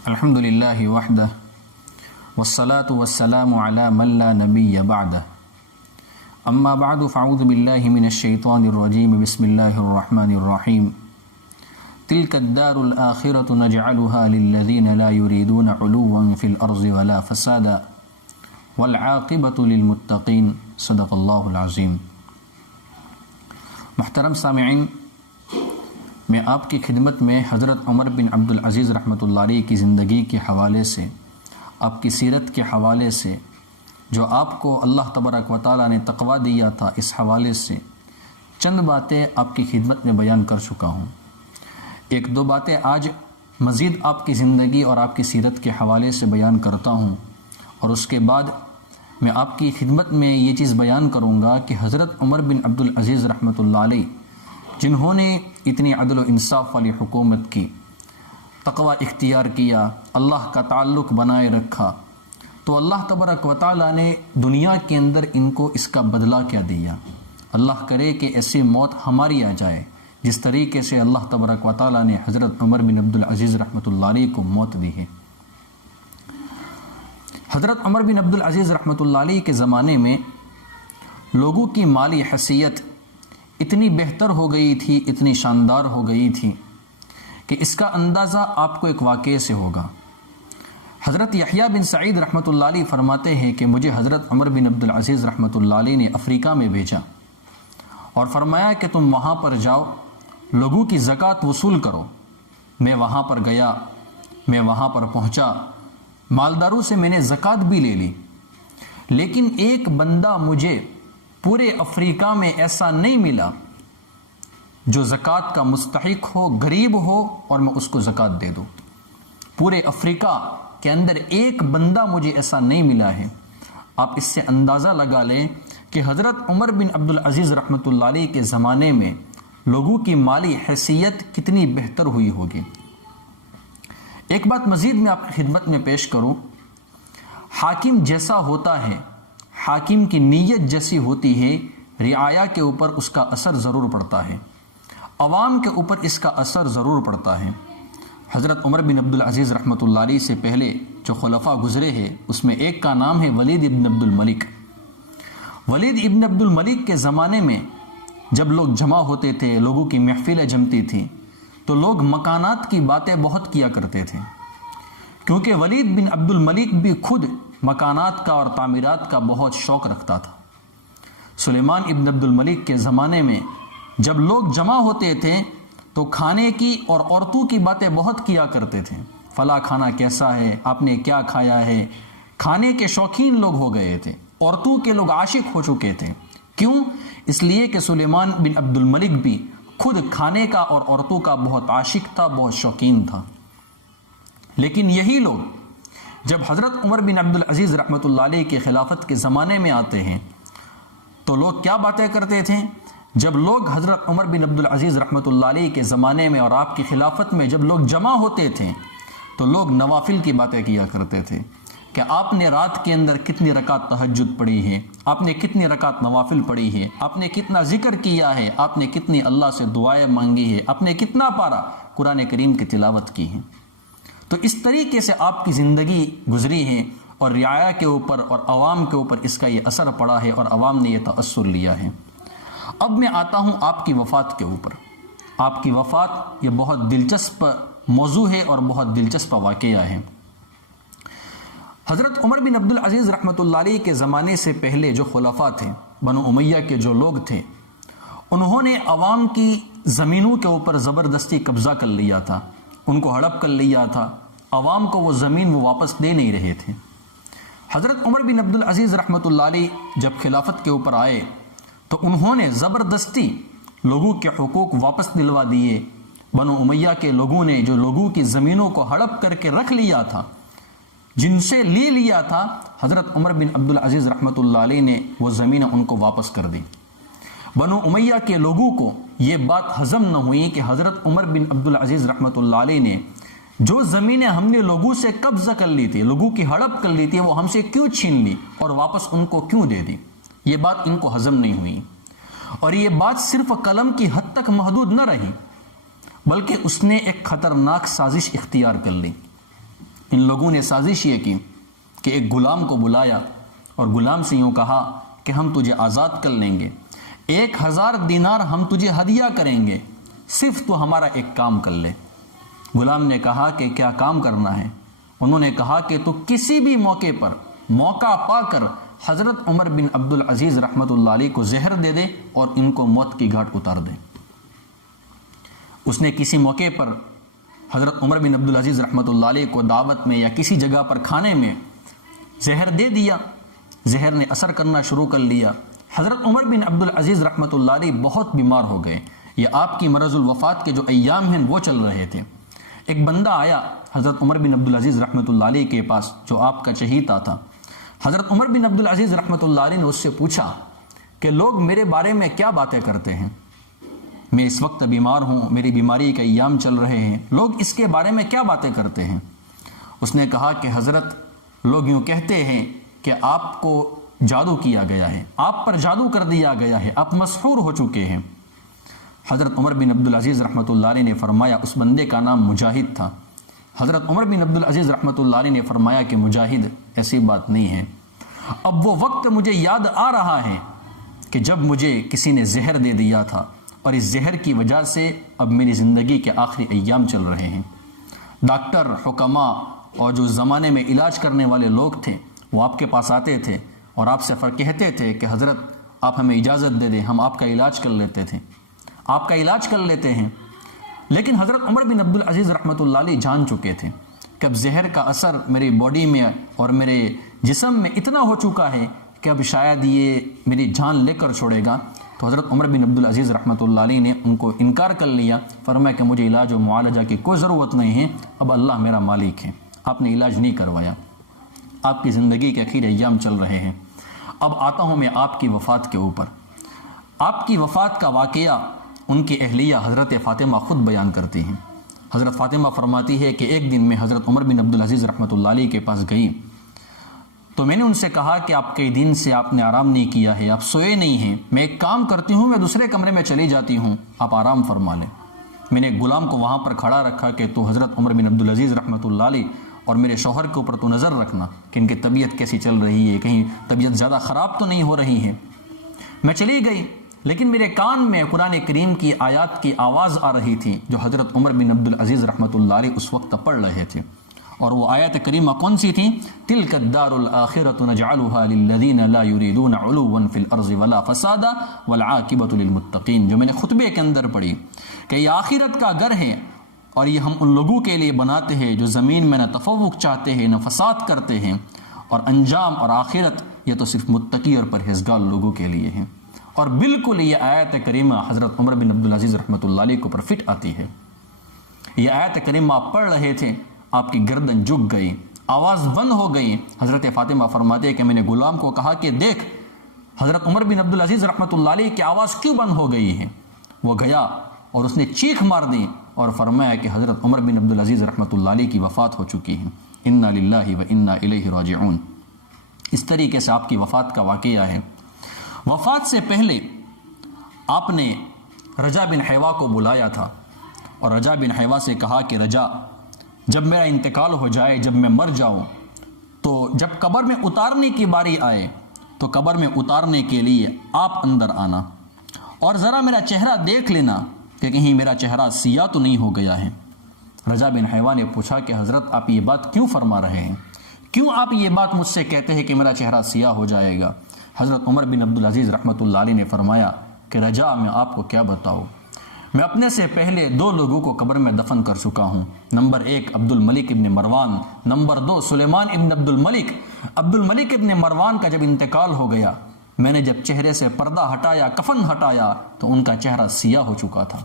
الحمد للہ وحدہ والصلاة والسلام علی من لا نبی بعدہ اما بعد فاعوذ باللہ من الشیطان الرجیم بسم اللہ الرحمن الرحیم تلک الدار الآخرة نجعلها للذین لا يريدون علوا فی الارض ولا فسادا والعاقبۃ للمتقین صدق اللہ العظیم۔ محترم سامعین، میں آپ کی خدمت میں حضرت عمر بن عبدالعزیز رحمۃ اللہ علیہ کی زندگی کے حوالے سے، آپ کی سیرت کے حوالے سے، جو آپ کو اللہ تبارک و تعالیٰ نے تقویٰ دیا تھا، اس حوالے سے چند باتیں آپ کی خدمت میں بیان کر چکا ہوں۔ ایک دو باتیں آج مزید آپ کی زندگی اور آپ کی سیرت کے حوالے سے بیان کرتا ہوں، اور اس کے بعد میں آپ کی خدمت میں یہ چیز بیان کروں گا کہ حضرت عمر بن عبدالعزیز رحمۃ اللہ علیہ، جنہوں نے اتنی عدل و انصاف والی حکومت کی، تقوی اختیار کیا، اللہ کا تعلق بنائے رکھا، تو اللہ تبارک و تعالیٰ نے دنیا کے اندر ان کو اس کا بدلہ کیا دیا۔ اللہ کرے کہ ایسی موت ہماری آ جائے جس طریقے سے اللہ تبارک و تعالیٰ نے حضرت عمر بن عبدالعزیز رحمۃ اللہ علیہ کو موت دی ہے۔ حضرت عمر بن عبدالعزیز رحمۃ اللہ علیہ کے زمانے میں لوگوں کی مالی حیثیت اتنی بہتر ہو گئی تھی، اتنی شاندار ہو گئی تھی کہ اس کا اندازہ آپ کو ایک واقعے سے ہوگا۔ حضرت یحییٰ بن سعید رحمۃ اللہ علیہ فرماتے ہیں کہ مجھے حضرت عمر بن عبدالعزیز رحمۃ اللہ علیہ نے افریقہ میں بھیجا اور فرمایا کہ تم وہاں پر جاؤ، لوگوں کی زکوٰۃ وصول کرو۔ میں وہاں پر گیا، میں وہاں پر پہنچا، مالداروں سے میں نے زکوٰۃ بھی لے لی، لیکن ایک بندہ مجھے پورے افریقہ میں ایسا نہیں ملا جو زکوٰۃ کا مستحق ہو، غریب ہو، اور میں اس کو زکوٰۃ دے دوں۔ پورے افریقہ کے اندر ایک بندہ مجھے ایسا نہیں ملا ہے۔ آپ اس سے اندازہ لگا لیں کہ حضرت عمر بن عبدالعزیز رحمۃ اللہ علیہ کے زمانے میں لوگوں کی مالی حیثیت کتنی بہتر ہوئی ہوگی۔ ایک بات مزید میں آپ کی خدمت میں پیش کروں، حاکم جیسا ہوتا ہے، حاکم کی نیت جیسی ہوتی ہے، رعایا کے اوپر اس کا اثر ضرور پڑتا ہے، عوام کے اوپر اس کا اثر ضرور پڑتا ہے۔ حضرت عمر بن عبدالعزیز رحمۃ اللہ علیہ سے پہلے جو خلفاء گزرے ہیں، اس میں ایک کا نام ہے ولید ابن عبد الملک۔ ولید ابن عبد الملک کے زمانے میں جب لوگ جمع ہوتے تھے، لوگوں کی محفلیں جمتی تھیں، تو لوگ مکانات کی باتیں بہت کیا کرتے تھے، کیونکہ ولید بن عبد الملک بھی خود مکانات کا اور تعمیرات کا بہت شوق رکھتا تھا۔ سلیمان ابن عبد الملک کے زمانے میں جب لوگ جمع ہوتے تھے تو کھانے کی اور عورتوں کی باتیں بہت کیا کرتے تھے، فلاں کھانا کیسا ہے، آپ نے کیا کھایا ہے۔ کھانے کے شوقین لوگ ہو گئے تھے، عورتوں کے لوگ عاشق ہو چکے تھے۔ کیوں؟ اس لیے کہ سلیمان بن عبد الملک بھی خود کھانے کا اور عورتوں کا بہت عاشق تھا، بہت شوقین تھا۔ لیکن یہی لوگ جب حضرت عمر بن عبدالعزیز رحمۃ اللہ علیہ کے خلافت کے زمانے میں آتے ہیں تو لوگ کیا باتیں کرتے تھے؟ جب لوگ حضرت عمر بن عبدالعزیز رحمۃ اللہ علیہ کے زمانے میں اور آپ کی خلافت میں جب لوگ جمع ہوتے تھے تو لوگ نوافل کی باتیں کیا کرتے تھے کہ آپ نے رات کے اندر کتنی رکعت تہجد پڑھی ہے، آپ نے کتنی رکعت نوافل پڑھی ہے، آپ نے کتنا ذکر کیا ہے، آپ نے کتنی اللہ سے دعائیں مانگی ہے، آپ نے کتنا پارا قرآن کریم کی تلاوت کی ہے۔ تو اس طریقے سے آپ کی زندگی گزری ہے، اور رعایا کے اوپر اور عوام کے اوپر اس کا یہ اثر پڑا ہے، اور عوام نے یہ تأثر لیا ہے۔ اب میں آتا ہوں آپ کی وفات کے اوپر۔ آپ کی وفات یہ بہت دلچسپ موضوع ہے اور بہت دلچسپ واقعہ ہے۔ حضرت عمر بن عبدالعزیز رحمۃ اللہ علیہ کے زمانے سے پہلے جو خلفاء تھے، بنو امیہ کے جو لوگ تھے، انہوں نے عوام کی زمینوں کے اوپر زبردستی قبضہ کر لیا تھا، ان کو ہڑپ کر لیا تھا، عوام کو وہ زمین وہ واپس دے نہیں رہے تھے۔ حضرت عمر بن عبدالعزیز رحمۃ اللہ علیہ جب خلافت کے اوپر آئے تو انہوں نے زبردستی لوگوں کے حقوق واپس دلوا دیے۔ بنو امیہ کے لوگوں نے جو لوگوں کی زمینوں کو ہڑپ کر کے رکھ لیا تھا، جن سے لے لیا تھا، حضرت عمر بن عبدالعزیز رحمۃ اللہ علیہ نے وہ زمینیں ان کو واپس کر دی۔ بنو امیہ کے لوگوں کو یہ بات ہضم نہ ہوئی کہ حضرت عمر بن عبدالعزیز رحمۃ اللہ علیہ نے جو زمینیں ہم نے لوگوں سے قبضہ کر لی تھی، لوگوں کی ہڑپ کر لی تھی، وہ ہم سے کیوں چھین لی اور واپس ان کو کیوں دے دی۔ یہ بات ان کو ہضم نہیں ہوئی، اور یہ بات صرف قلم کی حد تک محدود نہ رہی، بلکہ اس نے ایک خطرناک سازش اختیار کر لی۔ ان لوگوں نے سازش یہ کی کہ ایک غلام کو بلایا اور غلام سے یوں کہا کہ ہم تجھے آزاد کر لیں گے، 1000 دینار ہم تجھے ہدیہ کریں گے، صرف تو ہمارا ایک کام کر لے۔ غلام نے کہا کہ کیا کام کرنا ہے؟ انہوں نے کہا کہ تو کسی بھی موقع پر موقع پا کر حضرت عمر بن عبدالعزیز رحمۃ اللہ علیہ کو زہر دے دے اور ان کو موت کی گھاٹ اتار دے۔ اس نے کسی موقع پر حضرت عمر بن عبدالعزیز رحمۃ اللہ علیہ کو دعوت میں یا کسی جگہ پر کھانے میں زہر دے دیا، زہر نے اثر کرنا شروع کر لیا۔ حضرت عمر بن عبدالعزیز رحمۃ اللہ علیہ بہت بیمار ہو گئے، یہ آپ کی مرض الوفات کے جو ایام ہیں وہ چل رہے تھے۔ ایک بندہ آیا حضرت عمر بن عبدالعزیز رحمۃ اللہ علیہ کے پاس جو آپ کا چہیتا تھا۔ حضرت عمر بن عبدالعزیز رحمۃ اللہ علیہ نے اس سے پوچھا کہ لوگ میرے بارے میں کیا باتیں کرتے ہیں، میں اس وقت بیمار ہوں، میری بیماری کے ایام چل رہے ہیں، لوگ اس کے بارے میں کیا باتیں کرتے ہیں؟ اس نے کہا کہ حضرت لوگ یوں کہتے ہیں کہ آپ کو جادو کیا گیا ہے، آپ پر جادو کر دیا گیا ہے، آپ مسحور ہو چکے ہیں۔ حضرت عمر بن عبدالعزیز رحمۃ اللہ علیہ نے فرمایا، اس بندے کا نام مجاہد تھا۔ حضرت عمر بن عبدالعزیز رحمۃ اللہ علیہ نے فرمایا کہ مجاہد ایسی بات نہیں ہے، اب وہ وقت مجھے یاد آ رہا ہے کہ جب مجھے کسی نے زہر دے دیا تھا اور اس زہر کی وجہ سے اب میری زندگی کے آخری ایام چل رہے ہیں۔ ڈاکٹر، حکماء اور جو زمانے میں علاج کرنے والے لوگ تھے وہ آپ کے پاس آتے تھے اور آپ سے کہتے تھے کہ حضرت آپ ہمیں اجازت دے دیں، ہم آپ کا علاج کر لیتے تھے، آپ کا علاج کر لیتے ہیں۔ لیکن حضرت عمر بن عبدالعزیز رحمۃ اللہ علیہ جان چکے تھے کہ اب زہر کا اثر میری باڈی میں اور میرے جسم میں اتنا ہو چکا ہے کہ اب شاید یہ میری جان لے کر چھوڑے گا۔ تو حضرت عمر بن عبدالعزیز رحمۃ اللہ علیہ نے ان کو انکار کر لیا، فرمایا کہ مجھے علاج و معالجہ کی کوئی ضرورت نہیں ہے، اب اللہ میرا مالک ہے، آپ نے علاج نہیں کروایا، آپ کی زندگی کے اخیر ایام چل رہے ہیں۔ اب آتا ہوں میں آپ کی وفات کے اوپر۔ آپ کی وفات کا واقعہ ان کی اہلیہ حضرت فاطمہ خود بیان کرتی ہیں۔ حضرت فاطمہ فرماتی ہے کہ ایک دن میں حضرت عمر بن عبدالعزیز رحمۃ اللہ علیہ کے پاس گئی تو میں نے ان سے کہا کہ آپ کئی دن سے آپ نے آرام نہیں کیا ہے، آپ سوئے نہیں ہیں، میں ایک کام کرتی ہوں، میں دوسرے کمرے میں چلی جاتی ہوں، آپ آرام فرما لیں۔ میں نے ایک غلام کو وہاں پر کھڑا رکھا کہ تو حضرت عمر بن عبدالعزیز رحمۃ اللہ علیہ اور میرے شوہر کے اوپر تو نظر رکھنا کہ ان کی طبیعت کیسی چل رہی ہے، کہیں طبیعت زیادہ خراب تو نہیں ہو رہی ہے۔ میں چلی گئی، لیکن میرے کان میں قرآن کریم کی آیات کی آواز آ رہی تھی جو حضرت عمر بن عبدالعزیز رحمۃ اللہ علیہ اس وقت پڑھ رہے تھے، اور وہ آیت کریمہ کون سی تھی؟ تلک الدار الآخرۃ نجعلها للذین لا یریدون علوا فی الارض ولا فسادا والعاقبۃ للمتقین، جو میں نے خطبے کے اندر پڑھی کہ یہ آخرت کا گھر ہے اور یہ ہم ان لوگوں کے لیے بناتے ہیں جو زمین میں نہ تفوق چاہتے ہیں نہ فساد کرتے ہیں، اور انجام اور آخرت یہ تو صرف متقی اور پرہیزگار لوگوں کے لیے ہیں۔ اور بالکل یہ آیت کریمہ حضرت عمر بن عبدالعزیز رحمۃ اللہ علیہ کو پر فٹ آتی ہے۔ یہ آیت کریمہ آپ پڑھ رہے تھے، آپ کی گردن جھک گئی، آواز بند ہو گئی۔ حضرت فاطمہ فرماتے ہیں کہ میں نے غلام کو کہا کہ دیکھ حضرت عمر بن عبدالعزیز رحمۃ اللہ علیہ کی آواز کیوں بند ہو گئی ہے؟ وہ گیا اور اس نے چیخ مار دی اور فرمایا کہ حضرت عمر بن عبدالعزیز رحمۃ اللہ علیہ کی وفات ہو چکی ہے، انا للہ و انا الیہ راجعون۔ اس طریقے سے آپ کی وفات کا واقعہ ہے۔ وفات سے پہلے آپ نے رجا بن حیوہ کو بلایا تھا اور رجا بن حیوہ سے کہا کہ رجا، جب میرا انتقال ہو جائے، جب میں مر جاؤں، تو جب قبر میں اتارنے کی باری آئے تو قبر میں اتارنے کے لیے آپ اندر آنا اور ذرا میرا چہرہ دیکھ لینا کہ کہیں میرا چہرہ سیاہ تو نہیں ہو گیا ہے۔ رجا بن حیوہ نے پوچھا کہ حضرت آپ یہ بات کیوں فرما رہے ہیں، کیوں آپ یہ بات مجھ سے کہتے ہیں کہ میرا چہرہ سیاہ ہو جائے گا؟ حضرت عمر بن عبدالعزیز رحمۃ اللہ علیہ نے فرمایا کہ رجا، میں آپ کو کیا بتاؤں، میں اپنے سے پہلے 2 لوگوں کو قبر میں دفن کر چکا ہوں، نمبر 1 عبد الملک ابن مروان، نمبر 2 سلیمان ابن عبد الملک۔ عبد الملک ابن مروان کا جب انتقال ہو گیا، میں نے جب چہرے سے پردہ ہٹایا، کفن ہٹایا، تو ان کا چہرہ سیاہ ہو چکا تھا۔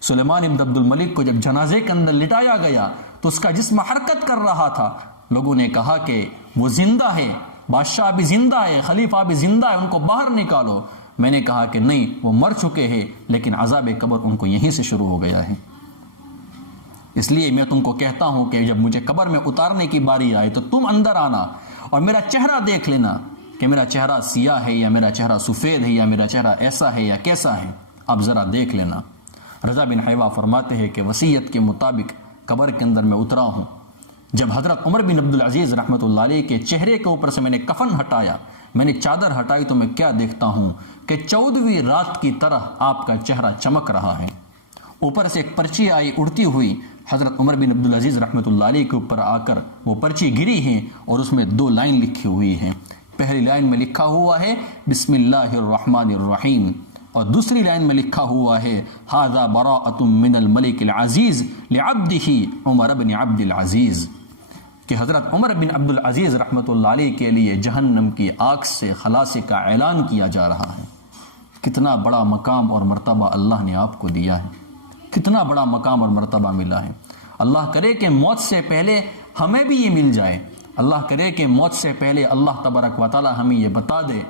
سلیمان ابن عبد الملک کو جب جنازے کے اندر لٹایا گیا تو اس کا جسم حرکت کر رہا تھا، لوگوں نے کہا کہ وہ زندہ ہے، بادشاہ بھی زندہ ہے، خلیفہ بھی زندہ ہے، ان کو باہر نکالو۔ میں نے کہا کہ نہیں، وہ مر چکے ہیں، لیکن عذاب قبر ان کو یہیں سے شروع ہو گیا ہے۔ اس لیے میں تم کو کہتا ہوں کہ جب مجھے قبر میں اتارنے کی باری آئے تو تم اندر آنا اور میرا چہرہ دیکھ لینا کہ میرا چہرہ سیاہ ہے یا میرا چہرہ سفید ہے یا میرا چہرہ ایسا ہے یا کیسا ہے، اب ذرا دیکھ لینا۔ رضا بن حیوہ فرماتے ہیں کہ وصیت کے مطابق قبر کے اندر میں اترا ہوں، جب حضرت عمر بن عبدالعزیز رحمۃ اللہ علیہ کے چہرے کے اوپر سے میں نے کفن ہٹایا، میں نے چادر ہٹائی، تو میں کیا دیکھتا ہوں کہ 14ویں رات کی طرح آپ کا چہرہ چمک رہا ہے۔ اوپر سے ایک پرچی آئی اڑتی ہوئی، حضرت عمر بن عبدالعزیز رحمۃ اللہ علیہ کے اوپر آ کر وہ پرچی گری ہے اور اس میں 2 لائن لکھی ہوئی ہیں۔ پہلی لائن میں لکھا ہوا ہے بسم اللہ الرحمن الرحیم، اور دوسری لائن میں لکھا ہوا ہے ھذا براءۃ من الملک العزیز لعبدہ عمر بن عبد العزیز، کہ حضرت عمر بن عبدالعزیز رحمۃ اللہ علیہ کے لیے جہنم کی آگ سے خلاصی کا اعلان کیا جا رہا ہے۔ کتنا بڑا مقام اور مرتبہ اللہ نے آپ کو دیا ہے، کتنا بڑا مقام اور مرتبہ ملا ہے۔ اللہ کرے کہ موت سے پہلے ہمیں بھی یہ مل جائے، اللہ کرے کہ موت سے پہلے اللہ تبارک و تعالی ہمیں یہ بتا دے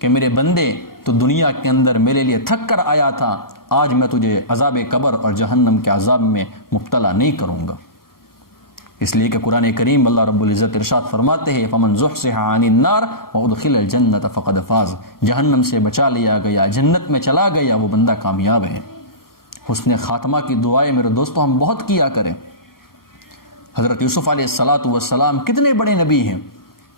کہ میرے بندے تو دنیا کے اندر میرے لیے تھک کر آیا تھا، آج میں تجھے عذاب قبر اور جہنم کے عذاب میں مبتلا نہیں کروں گا۔ اس لیے کہ قرآن کریم اللہ رب العزت ارشاد فرماتے ہیں فمن زحزح عن النار وادخل الجنت فقد فاز، جہنم سے بچا لیا گیا، جنت میں چلا گیا، وہ بندہ کامیاب ہے۔ حسن خاتمہ کی دعائیں میرے دوستوں ہم بہت کیا کریں۔ حضرت یوسف علیہ السلام کتنے بڑے نبی ہیں،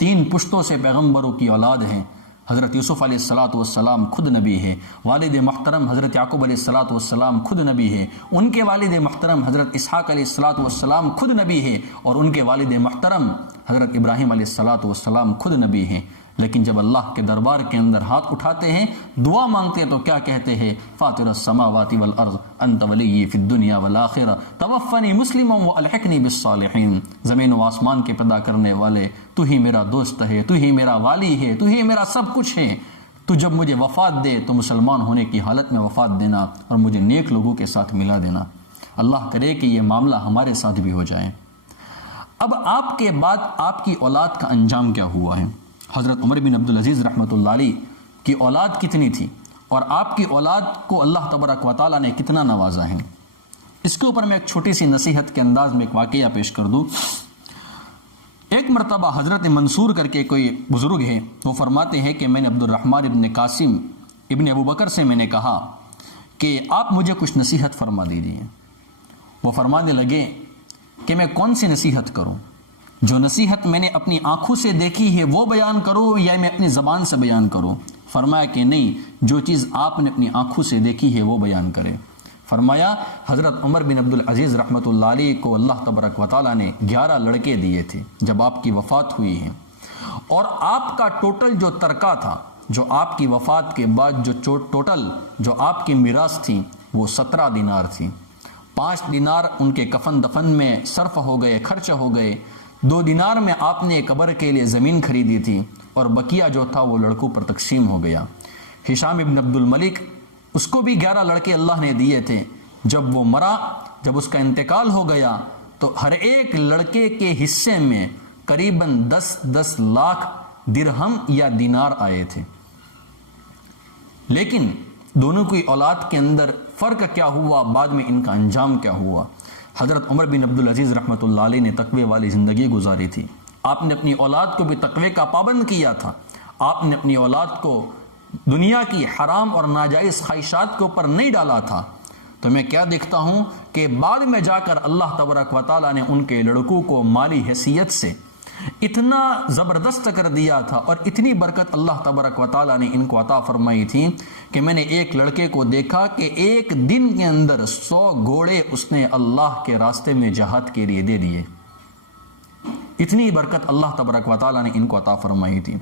3 پشتوں سے پیغمبروں کی اولاد ہیں۔ حضرت یوسف علیہ السلام خود نبی ہے، والد محترم حضرت یعقوب علیہ السلام خود نبی ہے، ان کے والد محترم حضرت اسحاق علیہ السلام خود نبی ہے، اور ان کے والد محترم حضرت ابراہیم علیہ السلام خود نبی ہیں۔ لیکن جب اللہ کے دربار کے اندر ہاتھ اٹھاتے ہیں، دعا مانگتے ہیں، تو کیا کہتے ہیں فاطر السماوات والارض انت ولی فی الدنیا والآخرہ توفنی مسلما والحقنی بالصالحین، زمین و آسمان کے پیدا کرنے والے تو ہی میرا دوست ہے، تو ہی میرا والی ہے، تو ہی میرا سب کچھ ہے، تو جب مجھے وفات دے تو مسلمان ہونے کی حالت میں وفات دینا اور مجھے نیک لوگوں کے ساتھ ملا دینا۔ اللہ کرے کہ یہ معاملہ ہمارے ساتھ بھی ہو جائے۔ اب آپ کے بعد آپ کی اولاد کا انجام کیا ہوا ہے؟ حضرت عمر بن عبدالعزیز رحمۃ اللہ علیہ کی اولاد کتنی تھی اور آپ کی اولاد کو اللہ تبارک و تعالیٰ نے کتنا نوازا ہے، اس کے اوپر میں ایک چھوٹی سی نصیحت کے انداز میں ایک واقعہ پیش کر دوں۔ ایک مرتبہ حضرت منصور کر کے کوئی بزرگ ہے، وہ فرماتے ہیں کہ میں نے عبد الرحمن ابن قاسم ابن ابو بکر سے میں نے کہا کہ آپ مجھے کچھ نصیحت فرما دیجیے۔ وہ فرمانے لگے کہ میں کون سی نصیحت کروں، جو نصیحت میں نے اپنی آنکھوں سے دیکھی ہے وہ بیان کروں یا میں اپنی زبان سے بیان کروں؟ فرمایا کہ نہیں، جو چیز آپ نے اپنی آنکھوں سے دیکھی ہے وہ بیان کرے۔ فرمایا حضرت عمر بن عبدالعزیز رحمۃ اللہ علیہ کو اللہ تبارک و تعالیٰ نے 11 لڑکے دیے تھے جب آپ کی وفات ہوئی ہے، اور آپ کا ٹوٹل جو ترکہ تھا، جو آپ کی وفات کے بعد جو آپ کی میراث تھی وہ 17 دینار تھی۔ 5 دینار ان کے کفن دفن میں صرف ہو گئے، خرچ ہو گئے۔ 2 دینار میں آپ نے قبر کے لیے زمین خریدی تھی، اور بقیہ جو تھا وہ لڑکوں پر تقسیم ہو گیا۔ ہشام ابن عبد الملک، اس کو بھی 11 لڑکے اللہ نے دیے تھے۔ جب وہ مرا، جب اس کا انتقال ہو گیا، تو ہر ایک لڑکے کے حصے میں قریباً 10 لاکھ درہم یا دینار آئے تھے۔ لیکن دونوں کی اولاد کے اندر فرق کیا ہوا، بعد میں ان کا انجام کیا ہوا؟ حضرت عمر بن عبدالعزیز رحمۃ اللہ علیہ نے تقوی والی زندگی گزاری تھی۔ آپ نے اپنی اولاد کو بھی تقوی کا پابند کیا تھا۔ آپ نے اپنی اولاد کو دنیا کی حرام اور ناجائز خواہشات کے اوپر نہیں ڈالا تھا۔ تو میں کیا دیکھتا ہوں کہ بعد میں جا کر اللہ تبارک و تعالیٰ نے ان کے لڑکوں کو مالی حیثیت سے اتنا زبردست کر دیا تھا، اور اتنی برکت اللہ تبارک و تعالیٰ نے ان کو عطا فرمائی تھی کہ میں نے ایک لڑکے کو دیکھا کہ ایک دن کے اندر 100 گھوڑے اس نے اللہ کے راستے میں جہاد کے لیے دے دیے۔ اتنی برکت اللہ تبارک و تعالیٰ نے ان کو عطا فرمائی تھی۔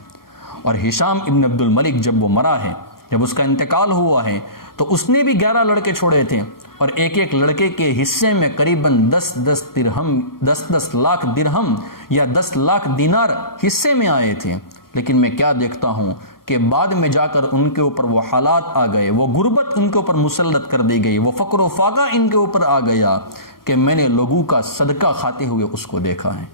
اور ہشام ابن عبد الملک جب وہ مرا ہے، جب اس کا انتقال ہوا ہے، تو اس نے بھی 11 لڑکے چھوڑے تھے، اور ایک لڑکے کے حصے میں قریباً 10 لاکھ درہم یا 10 لاکھ دینار حصے میں آئے تھے۔ لیکن میں کیا دیکھتا ہوں کہ بعد میں جا کر ان کے اوپر وہ حالات آ گئے، وہ غربت ان کے اوپر مسلط کر دی گئی، وہ فقر و فاقہ ان کے اوپر آ گیا کہ میں نے لوگوں کا صدقہ کھاتے ہوئے اس کو دیکھا ہے۔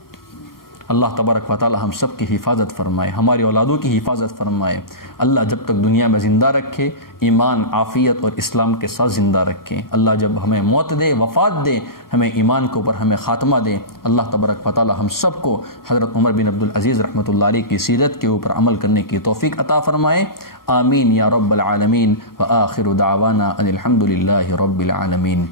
اللہ تبارک و تعالی ہم سب کی حفاظت فرمائے، ہماری اولادوں کی حفاظت فرمائے۔ اللہ جب تک دنیا میں زندہ رکھے، ایمان، عافیت اور اسلام کے ساتھ زندہ رکھے۔ اللہ جب ہمیں موت دے، وفات دے، ہمیں ایمان کے اوپر ہمیں خاتمہ دے۔ اللہ تبارک و تعالی ہم سب کو حضرت عمر بن عبدالعزیز رحمۃ اللہ علیہ کی سیرت کے اوپر عمل کرنے کی توفیق عطا فرمائے۔ آمین یا رب العالمین۔ وآخر دعوانا ان الحمد للہ رب العالمین۔